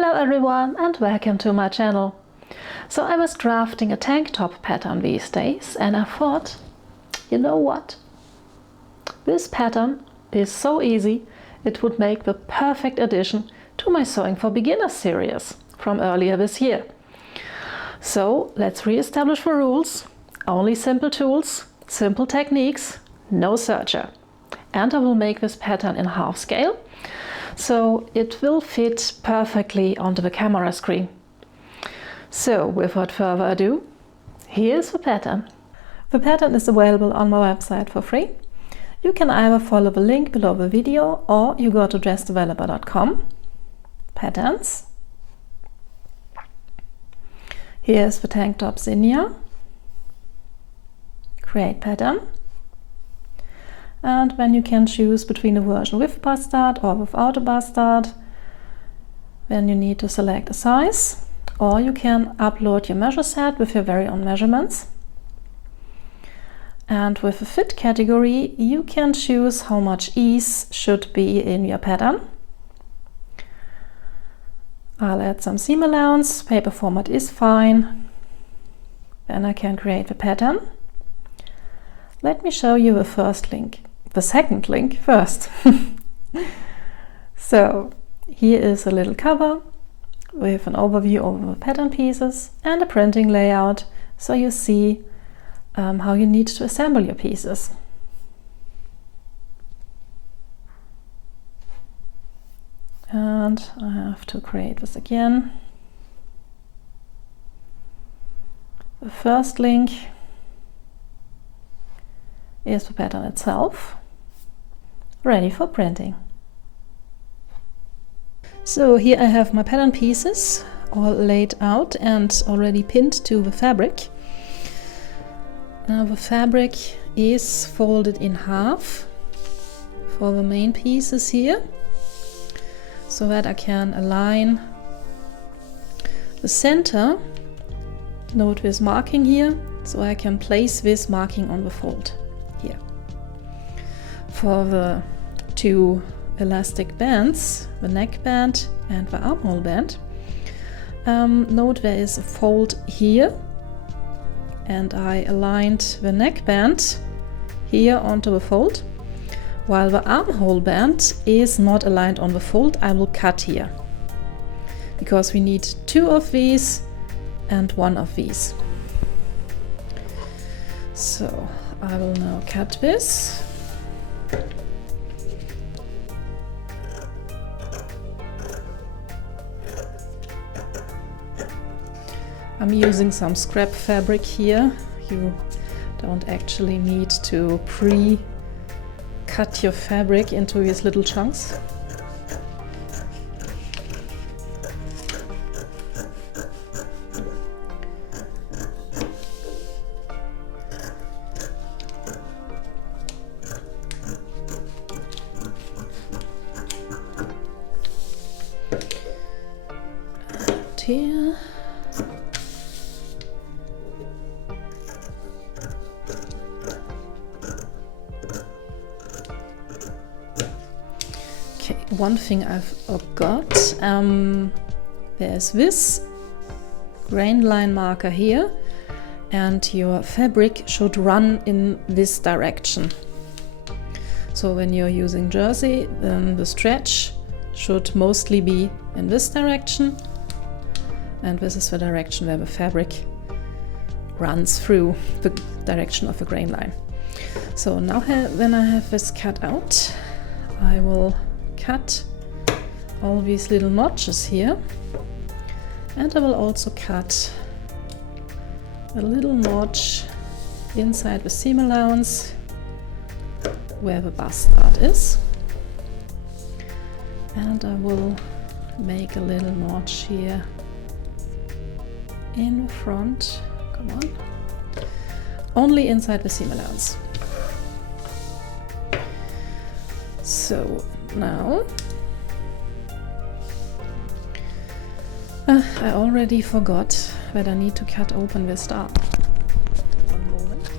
Hello everyone and welcome to my channel. So I was drafting a tank top pattern these days and I thought, you know what? This pattern is so easy, it would make the perfect addition to my Sewing for Beginners series from earlier this year. So let's re-establish the rules. Only simple tools, simple techniques, no serger. And I will make this pattern in half scale, so it will fit perfectly onto the camera screen. So without further ado, here's the pattern. The pattern is available on my website for free. You can either follow the link below the video or you go to dressdeveloper.com, patterns. Here's the tank top zinnia, create pattern. And then you can choose between a version with bastard or without a bastard. Then you need to select a size, or you can upload your measure set with your very own measurements. And with the fit category, you can choose how much ease should be in your pattern. I'll add some seam allowance, paper format is fine. Then I can create the pattern. Let me show you the second link first. So here is a little cover with an overview over the pattern pieces and a printing layout, so you see how you need to assemble your pieces. And I have to create this again. The first link is the pattern itself, ready for printing. So here I have my pattern pieces all laid out and already pinned to the fabric. Now the fabric is folded in half for the main pieces here, so that I can align the center. Note this marking here, so I can place this marking on the fold here. For the two elastic bands, the neck band and the armhole band, note there is a fold here, and I aligned the neck band here onto the fold, while the armhole band is not aligned on the fold. I will cut here, because we need two of these and one of these. So I will now cut this. I'm using some scrap fabric here. You don't actually need to pre-cut your fabric into these little chunks. Here. Okay, one thing I forgot. There's this grain line marker here, and your fabric should run in this direction. So when you're using jersey, then the stretch should mostly be in this direction. And this is the direction where the fabric runs through the direction of the grain line. So now when I have this cut out, I will cut all these little notches here, and I will also cut a little notch inside the seam allowance where the bastard is, and I will make a little notch here in the front, come on, only inside the seam allowance. So now, I already forgot that I need to cut open this star. One moment.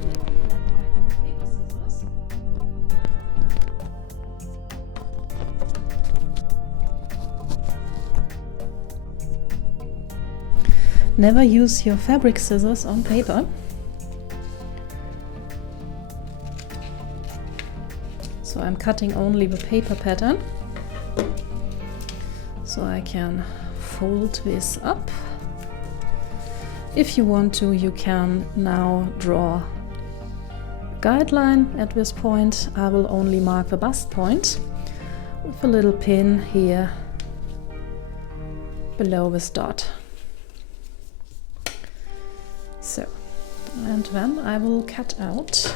Never use your fabric scissors on paper. So I'm cutting only the paper pattern, so I can fold this up. If you want to, you can now draw a guideline at this point. I will only mark the bust point with a little pin here below this dot. So, and then I will cut out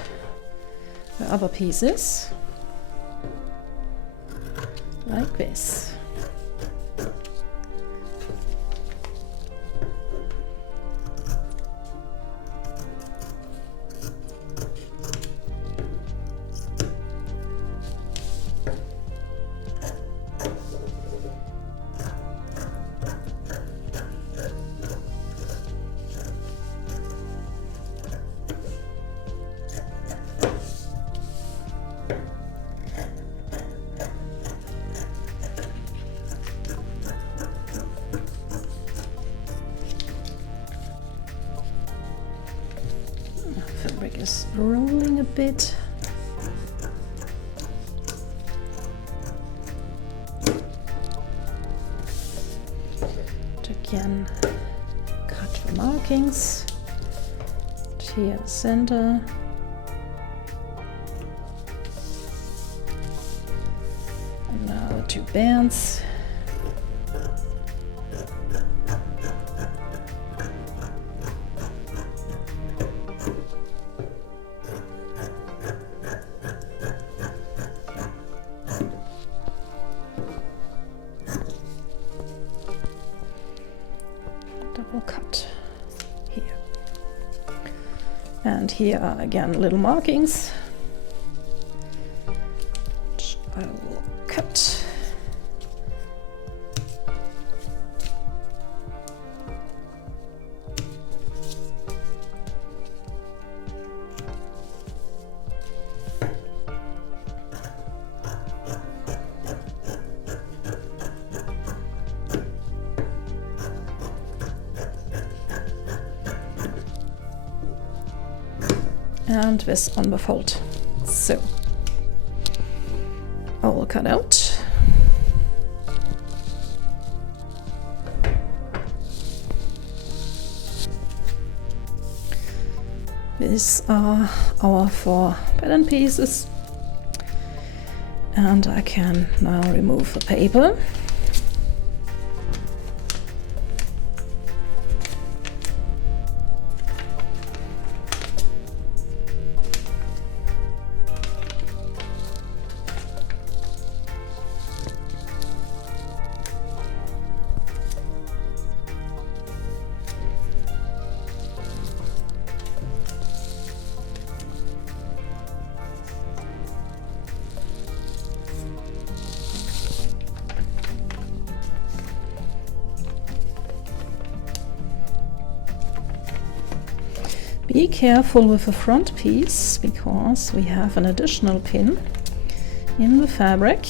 the other pieces like this. Fabric is rolling a bit. Again, cut the markings. Here, center. And now the two bands. Double cut here. And here are again little markings, which I will cut. And this on the fold. So I will cut out. These are our 4 pattern pieces, and I can now remove the paper. Be careful with the front piece, because we have an additional pin in the fabric.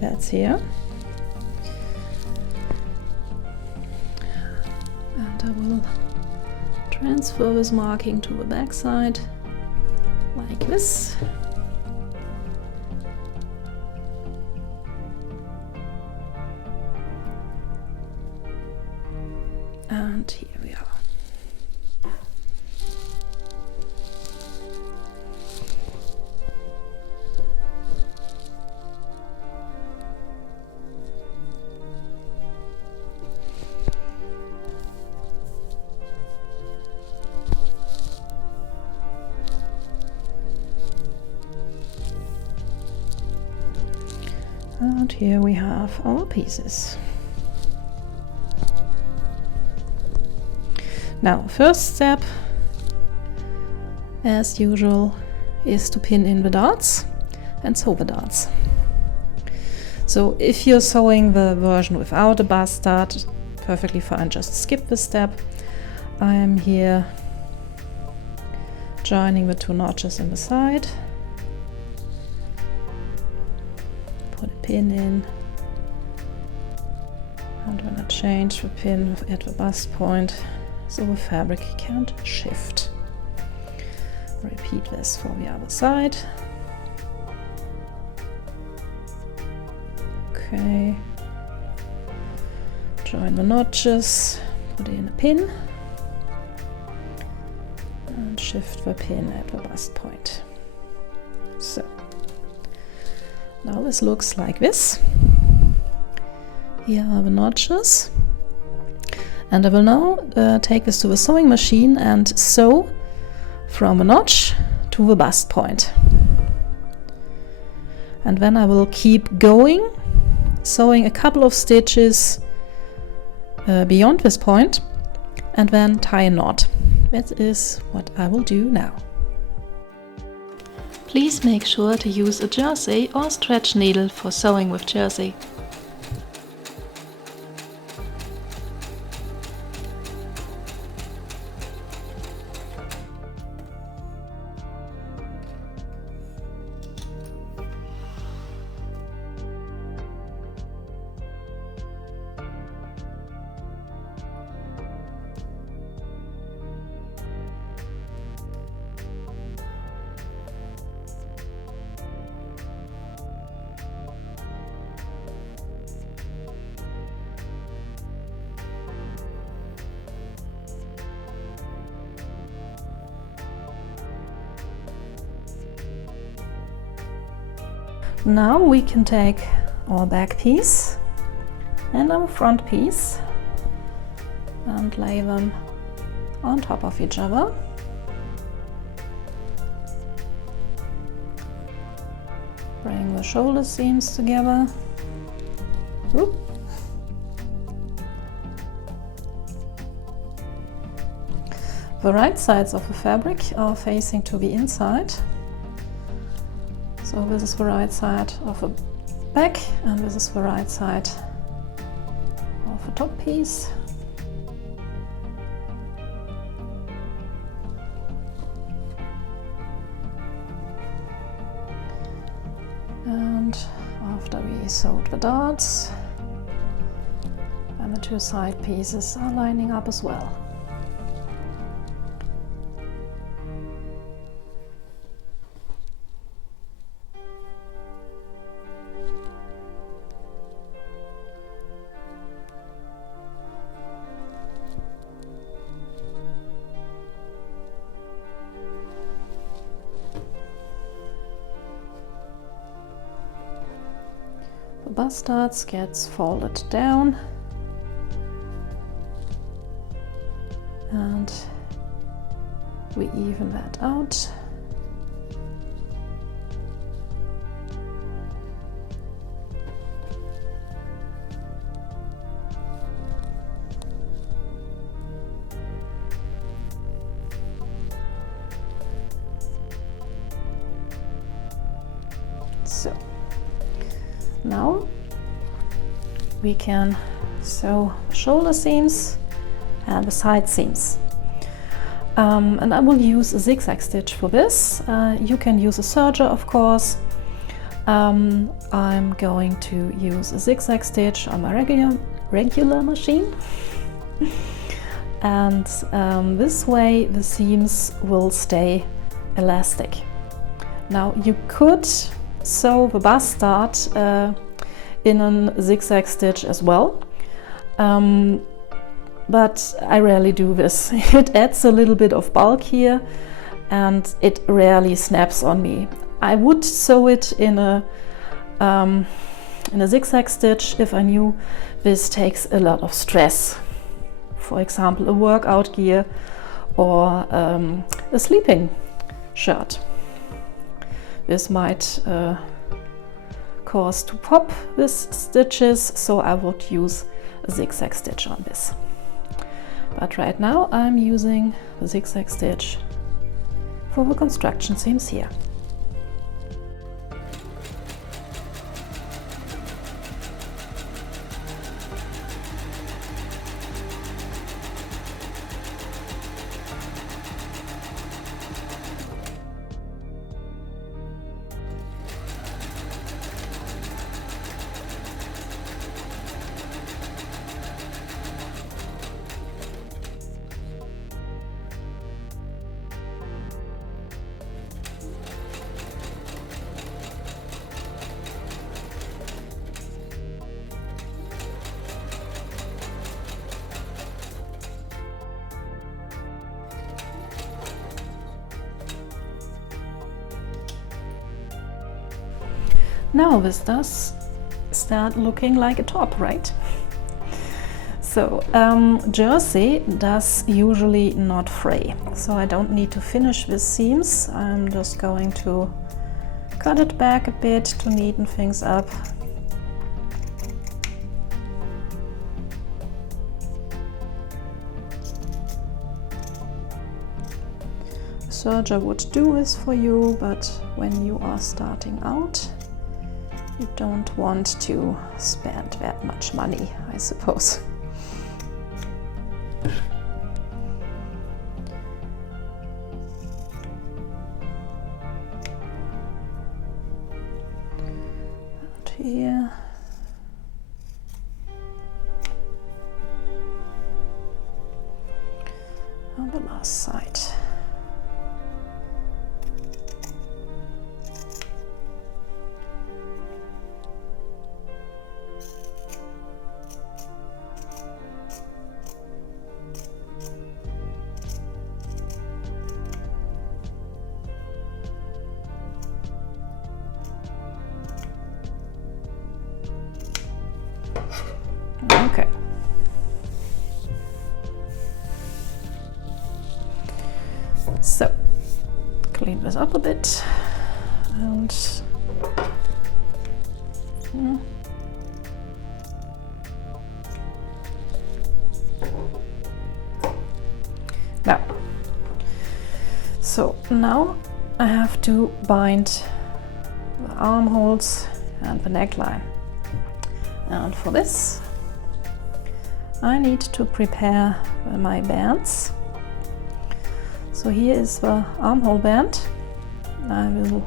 That's here. And I will transfer this marking to the back side like this. And here we are. And here we have our pieces. Now, first step, as usual, is to pin in the darts and sew the darts. So if you're sewing the version without a bust dart, perfectly fine, just skip this step. I'm here joining the 2 notches in the side. Put a pin in. And when I change the pin at the bust point, so the fabric can't shift. Repeat this for the other side. Okay. Join the notches, put in a pin, and shift the pin at the bust point. So, now this looks like this. Here are the notches. And I will now take this to the sewing machine and sew from a notch to the bust point. And then I will keep going, sewing a couple of stitches beyond this point, and then tie a knot. That is what I will do now. Please make sure to use a jersey or stretch needle for sewing with jersey. Now we can take our back piece and our front piece and lay them on top of each other. Bring the shoulder seams together. Oop. The right sides of the fabric are facing to the inside. So this is the right side of the back and this is the right side of the top piece. And after we sewed the darts, and the two side pieces are lining up as well. The bust darts gets folded down and we even that out. So now we can sew the shoulder seams and the side seams. And I will use a zigzag stitch for this. You can use a serger, of course. I'm going to use a zigzag stitch on my regular machine. And this way the seams will stay elastic. Now you could sew the bust dart in a zigzag stitch as well, but I rarely do this. It adds a little bit of bulk here and it rarely snaps on me. I would sew it in a zigzag stitch if I knew this takes a lot of stress. For example, a workout gear or a sleeping shirt. This might cause to pop with stitches, so I would use a zigzag stitch on this. But right now I'm using the zigzag stitch for the construction seams here. Now this does start looking like a top, right? So jersey does usually not fray, so I don't need to finish with seams. I'm just going to cut it back a bit to neaten things up. A serger would do this for you, but when you are starting out, you don't want to spend that much money, I suppose. Here, on the last side. Okay. So, clean this up a bit and now I have to bind the armholes and the neckline, and for this I need to prepare my bands. So here is the armhole band. I will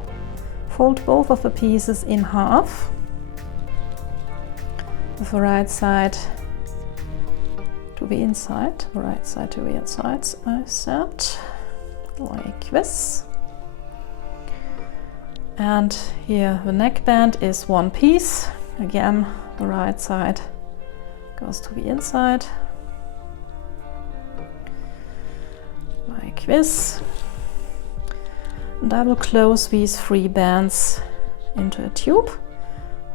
fold both of the pieces in half, with the right side to the inside, the right side to the inside, I said, like this. And here the neckband is one piece. Again, the right side goes to the inside, like this. And I will close these three bands into a tube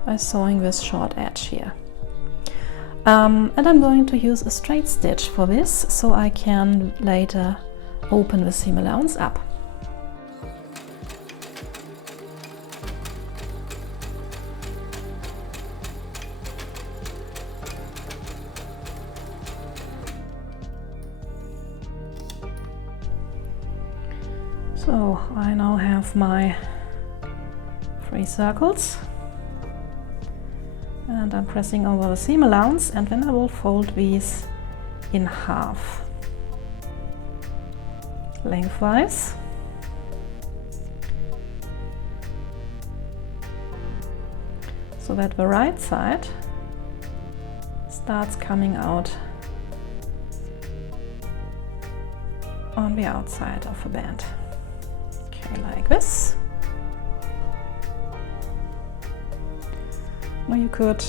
by sewing this short edge here. And I'm going to use a straight stitch for this, so I can later open the seam allowance up. So I now have my 3 circles, and I'm pressing over the seam allowance, and then I will fold these in half lengthwise. So that the right side starts coming out on the outside of the band. Okay, like this. Or you could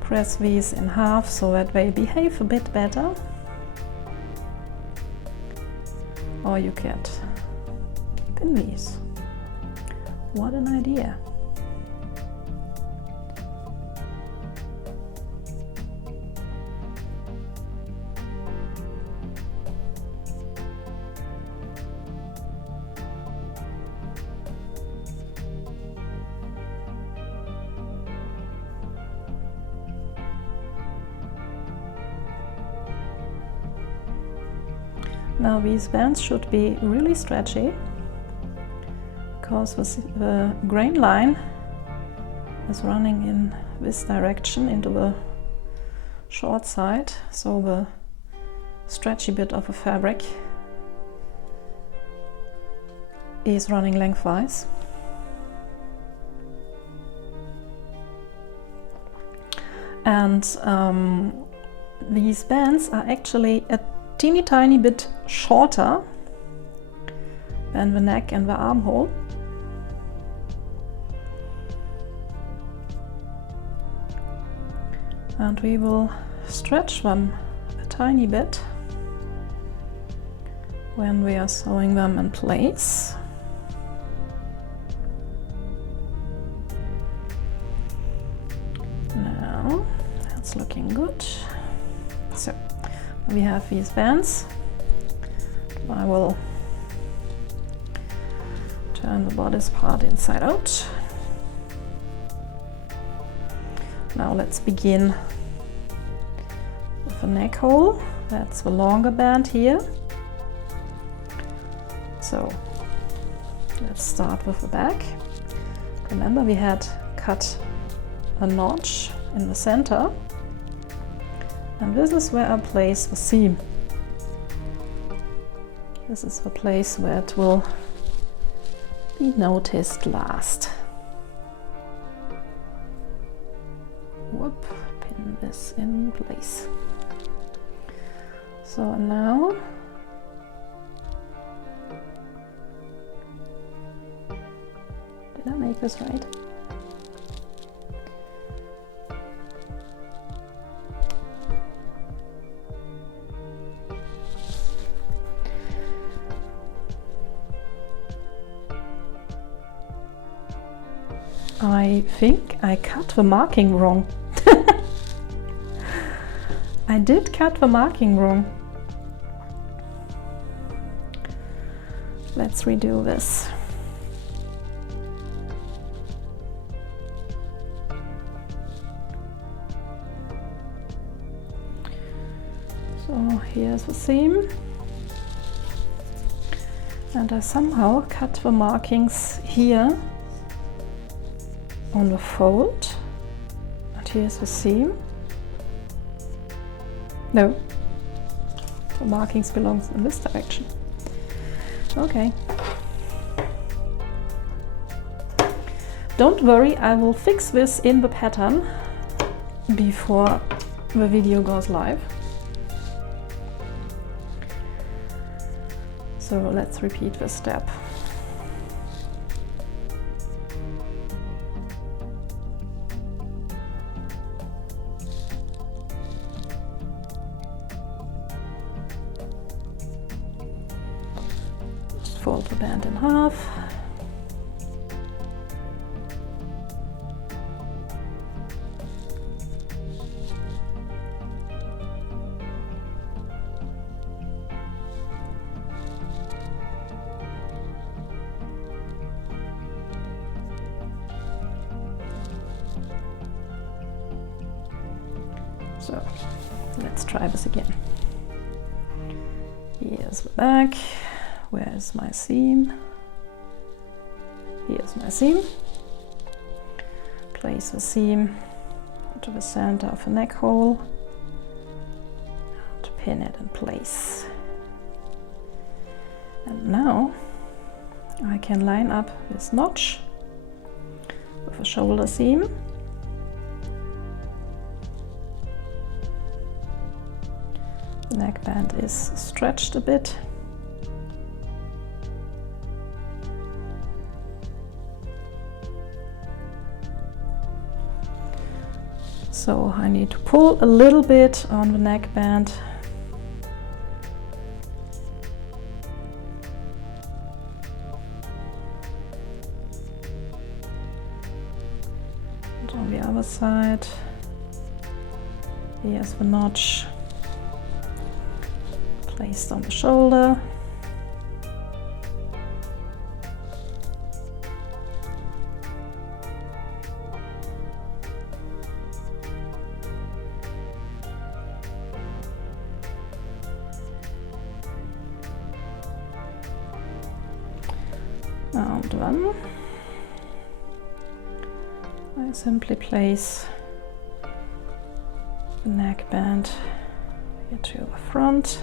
press these in half so that they behave a bit better. Or you could pin these. What an idea! Now these bands should be really stretchy, because the grain line is running in this direction into the short side, so the stretchy bit of the fabric is running lengthwise. And these bands are actually a teeny tiny bit shorter than the neck and the armhole. And we will stretch them a tiny bit when we are sewing them in place. That's looking good. So we have these bands. I will turn the bodice part inside out. Now let's begin with a neck hole. That's the longer band here. So let's start with the back. Remember, we had cut a notch in the center, and this is where I place the seam. This is the place where it will be noticed last. Whoop, pin this in place. So now did I make this right? I think I cut the marking wrong. I did cut the marking wrong. Let's redo this. So here's the seam. And I somehow cut the markings here on the fold, and here's the seam. No, the markings belong in this direction. Okay. Don't worry, I will fix this in the pattern before the video goes live. So let's repeat this step. Fold the band in half. So let's try this again. Here's the back. Where is my seam? Here's my seam. Place the seam into the center of the neck hole to pin it in place. And now I can line up this notch with a shoulder seam. The neckband is stretched a bit. So I need to pull a little bit on the neckband. And on the other side, here's the notch placed on the shoulder. And then I simply place the neckband here to the front.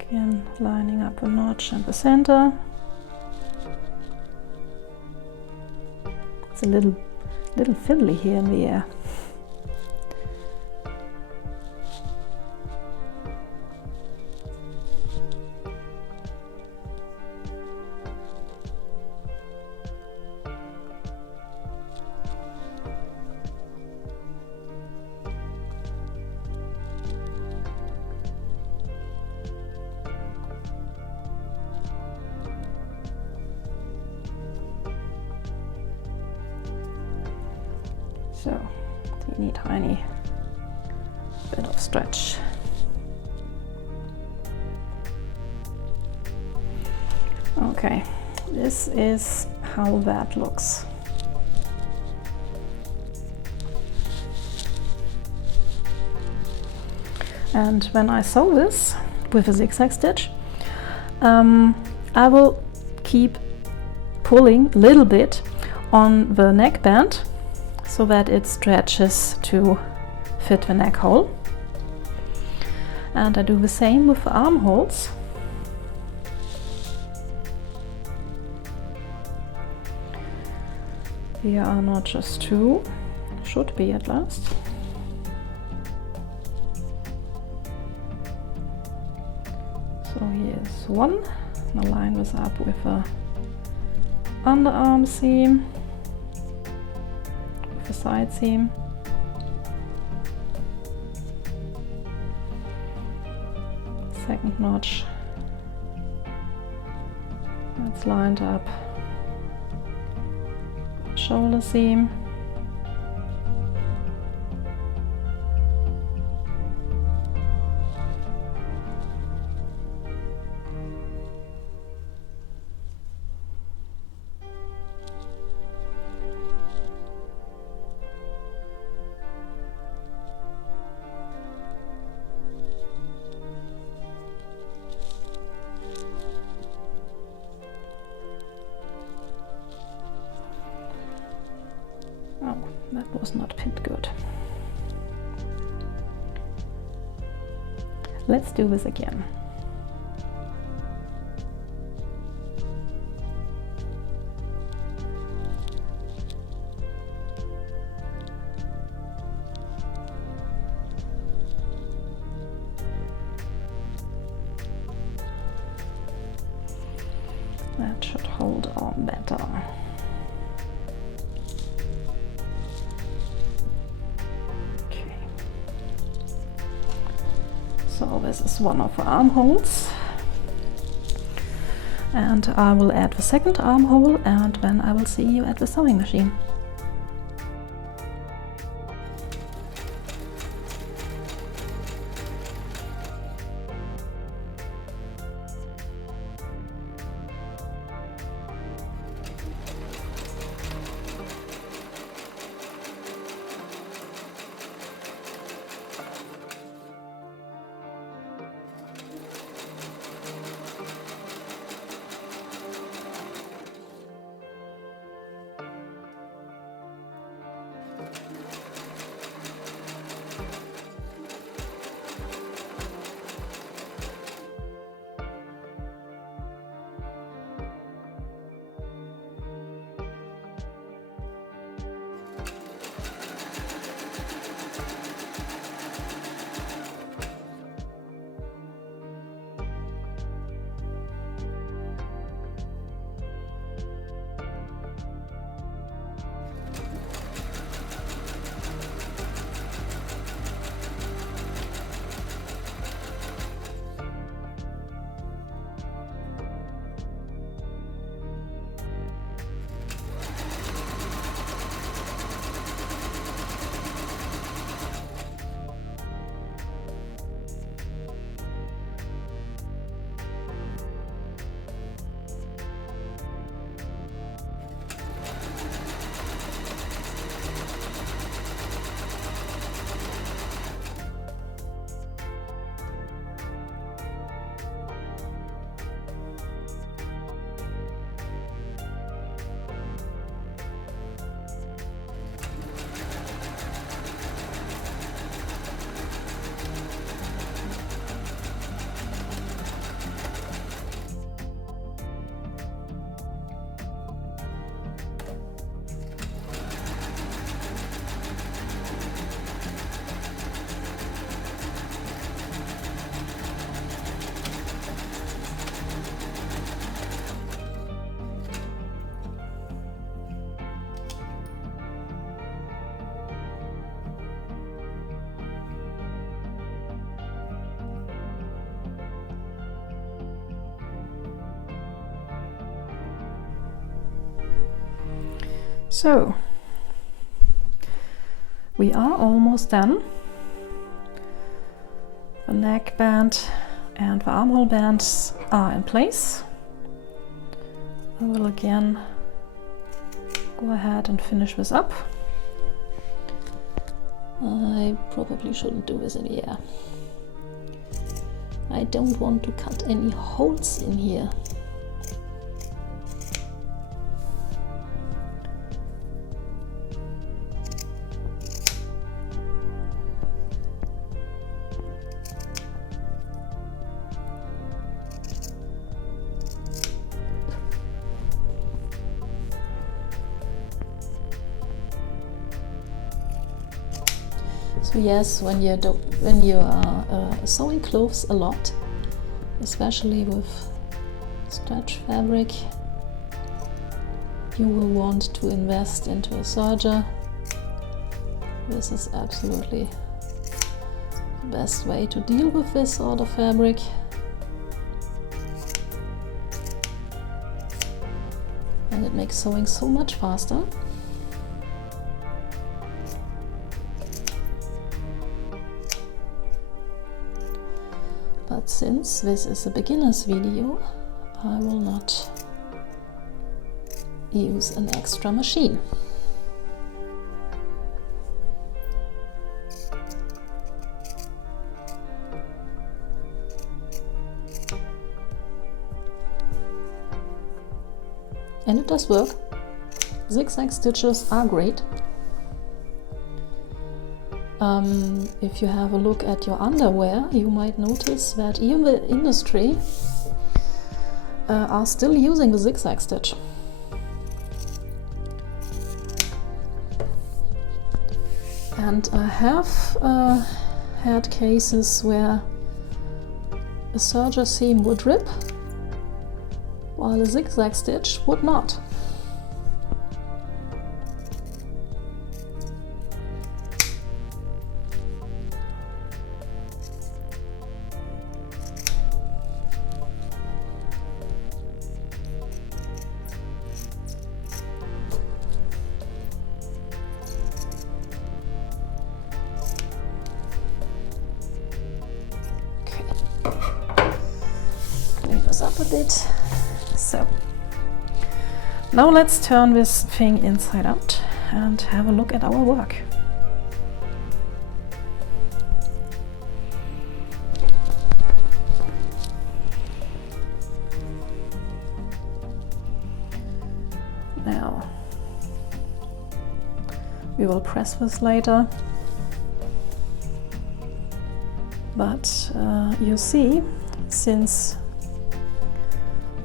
Again, lining up a notch in the center. It's a little fiddly here in the air. So, teeny tiny bit of stretch. Okay, this is how that looks. And when I sew this with a zigzag stitch, I will keep pulling a little bit on the neckband so that it stretches to fit the neck hole. And I do the same with the armholes. Here are not just two, should be at last. So here's one, and I line this up with a underarm seam, with a side seam. Second notch, that's lined up. Shoulder seam. Oh, that was not pinned good. Let's do this again. That should hold on better. So this is one of the armholes, and I will add the second armhole, and then I will see you at the sewing machine. So we are almost done. The neckband and the armhole bands are in place. I will again go ahead and finish this up. I probably shouldn't do this in the air. I don't want to cut any holes in here. So yes, when you are sewing clothes a lot, especially with stretch fabric, you will want to invest into a serger. This is absolutely the best way to deal with this sort of fabric. And it makes sewing so much faster. But since this is a beginner's video, I will not use an extra machine. And it does work. Zigzag stitches are great. If you have a look at your underwear, you might notice that even the industry are still using the zigzag stitch. And I have had cases where a serger seam would rip while a zigzag stitch would not. Up a bit. So now let's turn this thing inside out and have a look at our work. Now we will press this later, but you see, since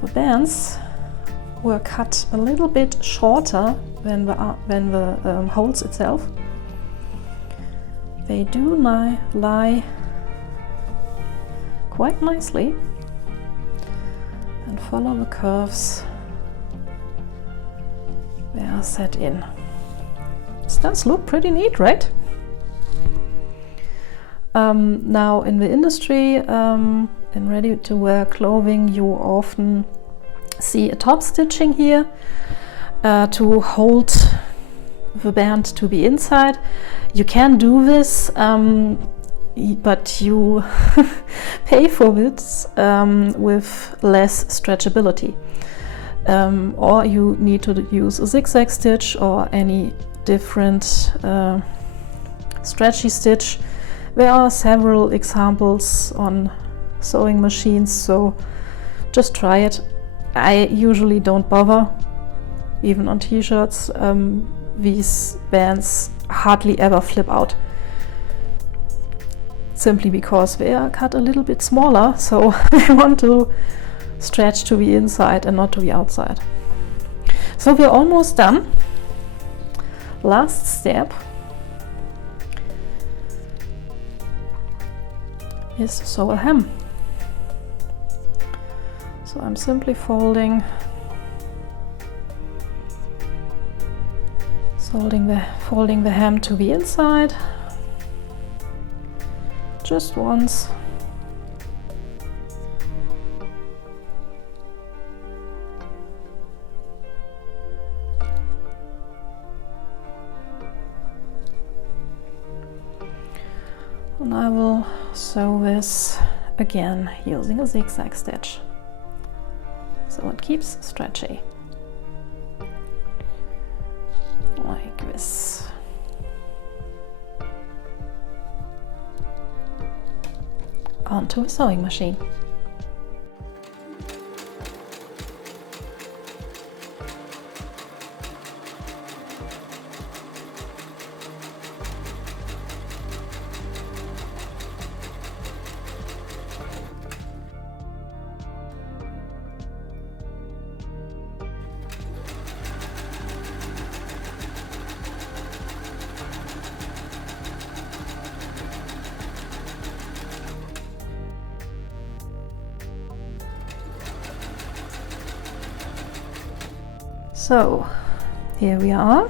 the bands were cut a little bit shorter than the holes itself, they do lie quite nicely and follow the curves they are set in. This does look pretty neat, right? Now in the industry, in ready-to-wear clothing, you often see a top stitching here to hold the band to the inside. You can do this, but you pay for it with less stretchability. Or you need to use a zigzag stitch or any different stretchy stitch. There are several examples on sewing machines, so just try it. I usually don't bother, even on t-shirts. These bands hardly ever flip out, simply because they are cut a little bit smaller, so I want to stretch to the inside and not to the outside. So we're almost done. Last step is to sew a hem. So I'm simply folding the hem to the inside just once. And I will sew this again using a zigzag stitch, so it keeps stretchy, like this. Onto a sewing machine. So here we are,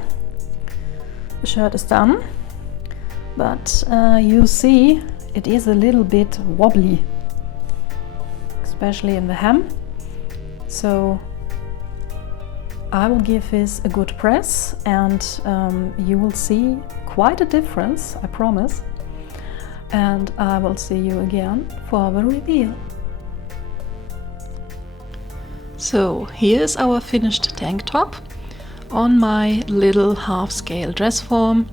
the shirt is done, but you see it is a little bit wobbly, especially in the hem, so I will give this a good press and you will see quite a difference, I promise, and I will see you again for the reveal. So here is our finished tank top on my little half-scale dress form,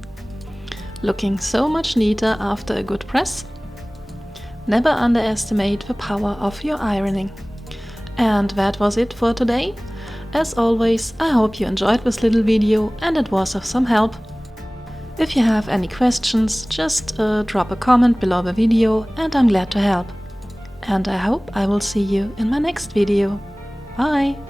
looking so much neater after a good press. Never underestimate the power of your ironing. And that was it for today. As always, I hope you enjoyed this little video and it was of some help. If you have any questions, just drop a comment below the video and I'm glad to help. And I hope I will see you in my next video. Bye!